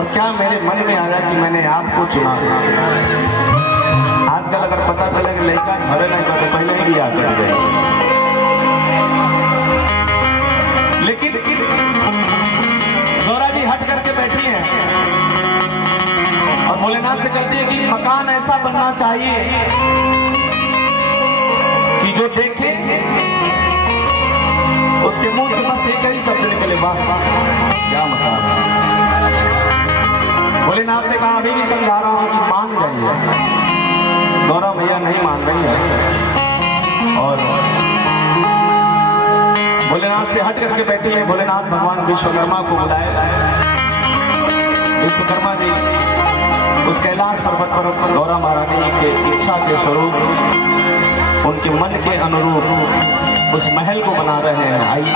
और क्या मेरे मन में आया कि मैंने आपको चुना। आजकल अगर पता चले कि लड़का घरे नहीं तो पहले ही याद कर जाए, लेकिन गौरा जी हट करके बैठी हैं और भोलेनाथ से कहती है कि मकान ऐसा बनना चाहिए कि जो देखे उसके मुंह से बस एक ही शब्द निकले, वाह क्या मकान। भोलेनाथ ने कहा अभी भी समझा रहा हूं कि मान गई है। गौरा भैया नहीं मान रही है और भोलेनाथ से हट करके बैठी है। भोलेनाथ भगवान विश्वकर्मा को बुलाए। विश्वकर्मा जी उस कैलाश पर्वत पर गौरा महारानी के इच्छा के स्वरूप उनके मन के अनुरूप उस महल को बना रहे हैं। आइए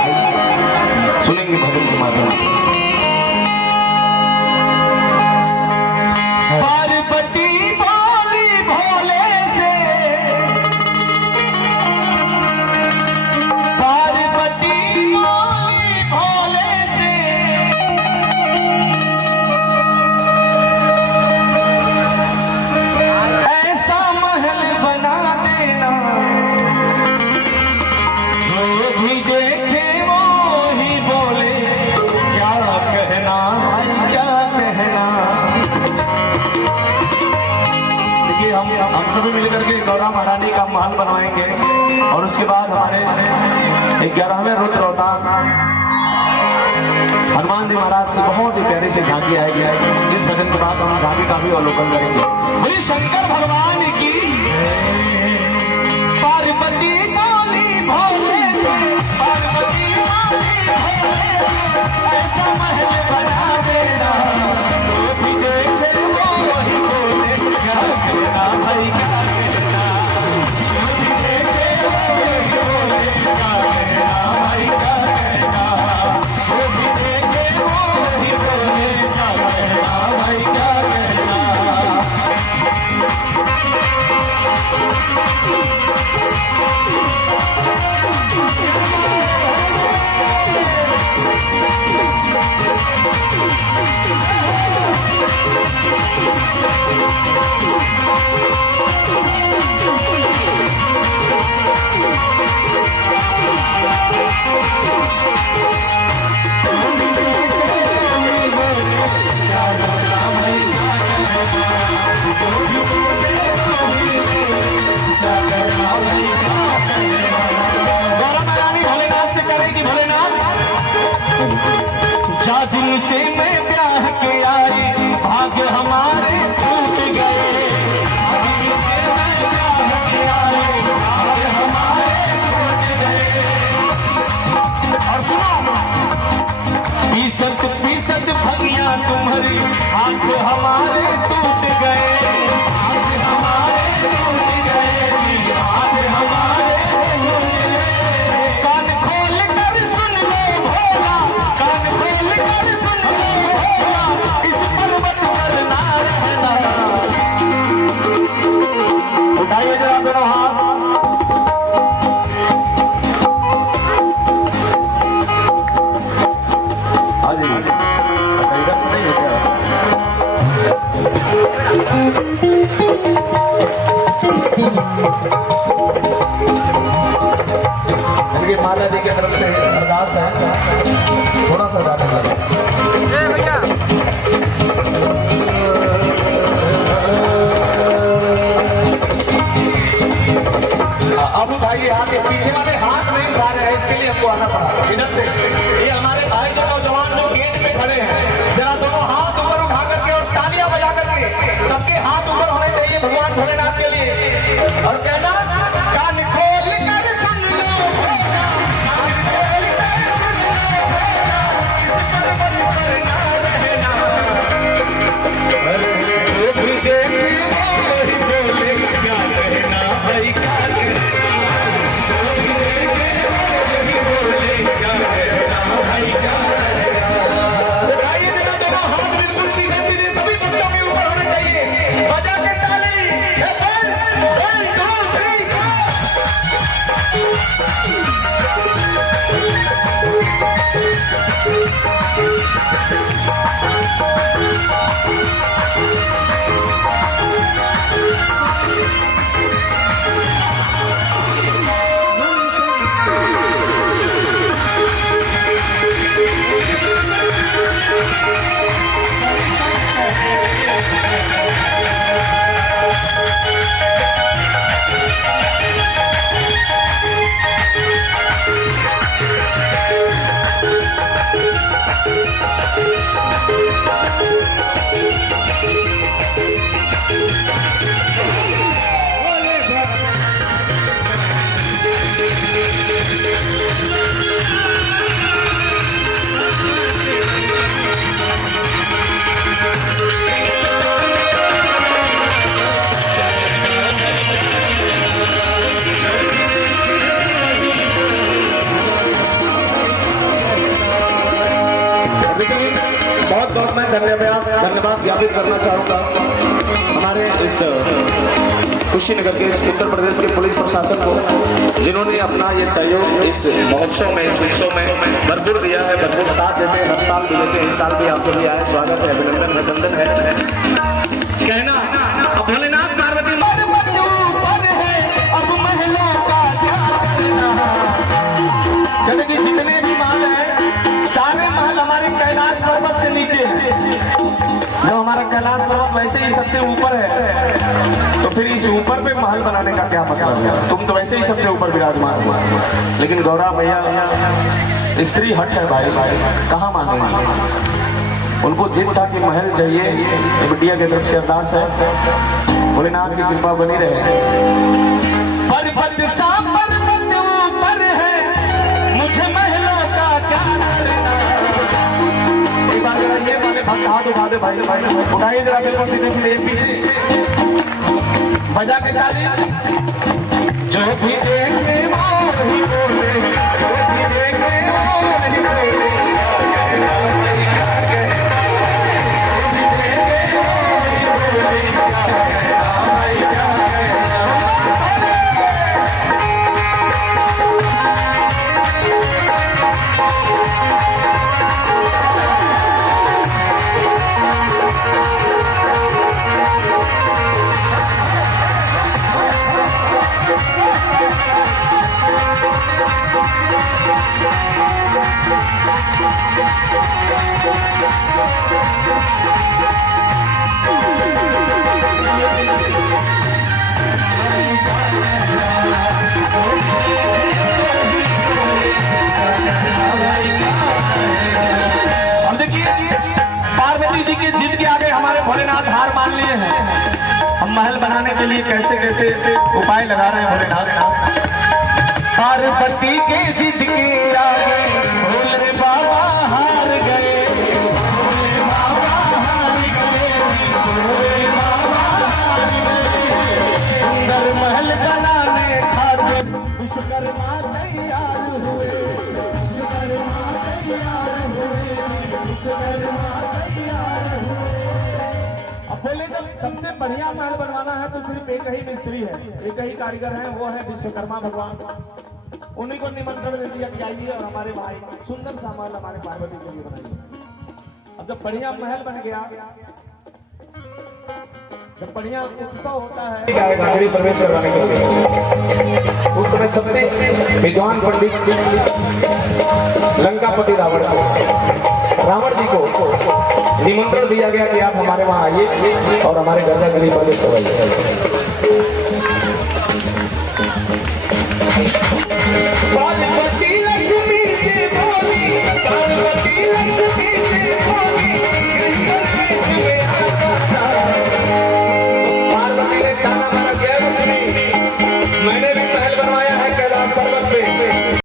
सुनेंगे भजन के माध्यम से। पार्वती बोली भोले से, पार्वती बोली भोले से, ऐसा महल बना देना जो भी देखे वो ही बोले, क्या कहना भाई क्या कहना। देखिए हम सभी मिलकर के गौरा महारानी का महल बनवाएंगे और उसके बाद हमारे 11वें रुद्र अवतार हनुमान जी महाराज की बहुत ही प्यारी से झांकी आएगी। इस भजन के बाद हम झांकी का भी अवलोकन करेंगे। बोलिए शंकर भगवान की। पार्वती बोली भोले से, पार्वती बोली भोले से, ऐसा महल बना देना जो भी देखे वो ही बोले, क्या कहना भाई क्या कहना। जो भी देखे वो ही बोले, क्या कहना भाई क्या कहना। जो भी देखे वो ही बोले, क्या कहना भाई क्या कहना। जा दिल से मैं ब्याह के आई, भाग्य हमारे टूट गए। दिल से मैं ब्याह के आई, भाग्य हमारे टूट गए। और सुनो, फीसद फीसद भगियां तुम्हारी, हाथ हमारे टूट गए। हाथ हमारे टूट गए, हाथ हमारे टूट गए। कान खोल कर सुन लो भोला, कान खोल कर सुन लो भोला, इस पर्वत पर ना रहना। उठाइए जरा दोनों हाथ। हाँ जी, अच्छा इधर से नहीं है क्या? इनकी माता जी की तरफ से अरदास है, थोड़ा सा गाने लगा। भैया अब भाई आगे पीछे वाले हाथ नहीं उठा रहे हैं, इसके लिए हमको आना पड़ा इधर से। ये हमारे भाई जो नौजवान लोग गेट पे खड़े हैं, जरा दोनों हाथ ऊपर उठा करके और तालियां बजा करके सबके हाथ ऊपर होने चाहिए भगवान भोलेनाथ के लिए। और कहना कान खोल कर सुन लो भोला, कान खोल कर सुन लो भोला, इस पर्वत धन्यवाद ज्ञापित करना चाहूँगा हमारे इस कुशीनगर के इस उत्तर प्रदेश के पुलिस प्रशासन को, जिन्होंने अपना ये सहयोग इस महोत्सव में, इस उत्सव में भरपूर दिया है, भरपूर साथ देते हैं, हर साल भी देते हैं। इस साल भी आप सभी आए, स्वागत है, अभिनंदन है, वंदन है। कहना अब भोलेनाथ पार्वती अब महलों का क्या करना, कहते कि जितने भी महल हैं सारे महल हमारे कैलाश पर्वत से नीचे हैं। जब हमारा कैलाश पर्वत वैसे ही सबसे ऊपर है तो फिर इस ऊपर पे महल बनाने का क्या मतलब है? तुम तो वैसे ही सबसे ऊपर विराजमान हुआ। लेकिन गौरा भैया स्त्री हट है भाई, कहाँ मानेंगे? उनको जिद था कि महल चाहिए। बिटिया की तरफ से अरदास है, भोलेनाथ की कृपा बनी रहे। पर्वत सा पर्वत ऊपर है, मुझे महलों का क्या करना। एक बार जरा ये वाले भक्त हाथ उठा दे भाई, उठाइए जरा बिल्कुल सीधे सीधे पीछे बजा के ताली। जो भी देखे वो ही बोले, जो भी देखे वो ही बोले। पार्वती जी की जिद के आगे हमारे भोलेनाथ हार मान लिए हैं। हम महल बनाने के लिए कैसे कैसे उपाय लगा रहे हैं भोलेनाथ। पार्वती के जिद के आगे भोले बाबा हार गए, भोले बाबा हार गए, भोले बाबा हार गए। सुंदर महल बनाने खातिर विश्वकर्मा तैयार हुए, विश्वकर्मा तैयार हुए, विश्वकर्मा तैयार हुए। अब बोले जब सबसे बढ़िया महल बनवाना है तो सिर्फ एक ही मिस्त्री है, एक ही कारीगर है, वो है विश्वकर्मा भगवान। उन्हीं को निमंत्रण दे दिया कि आइए और हमारे भाई सुंदर सा महल हमारे पार्वती के लिए बनाइए। अब जब बढ़िया महल बन गया, जब बढ़िया उत्सव होता है प्रवेश करवाने के लिए, उस समय सबसे विद्वान पंडित लंकापति रावण जी को निमंत्रण दिया गया कि आप हमारे वहां आइए और हमारे घर का गिरी प्रवेश करवाइए।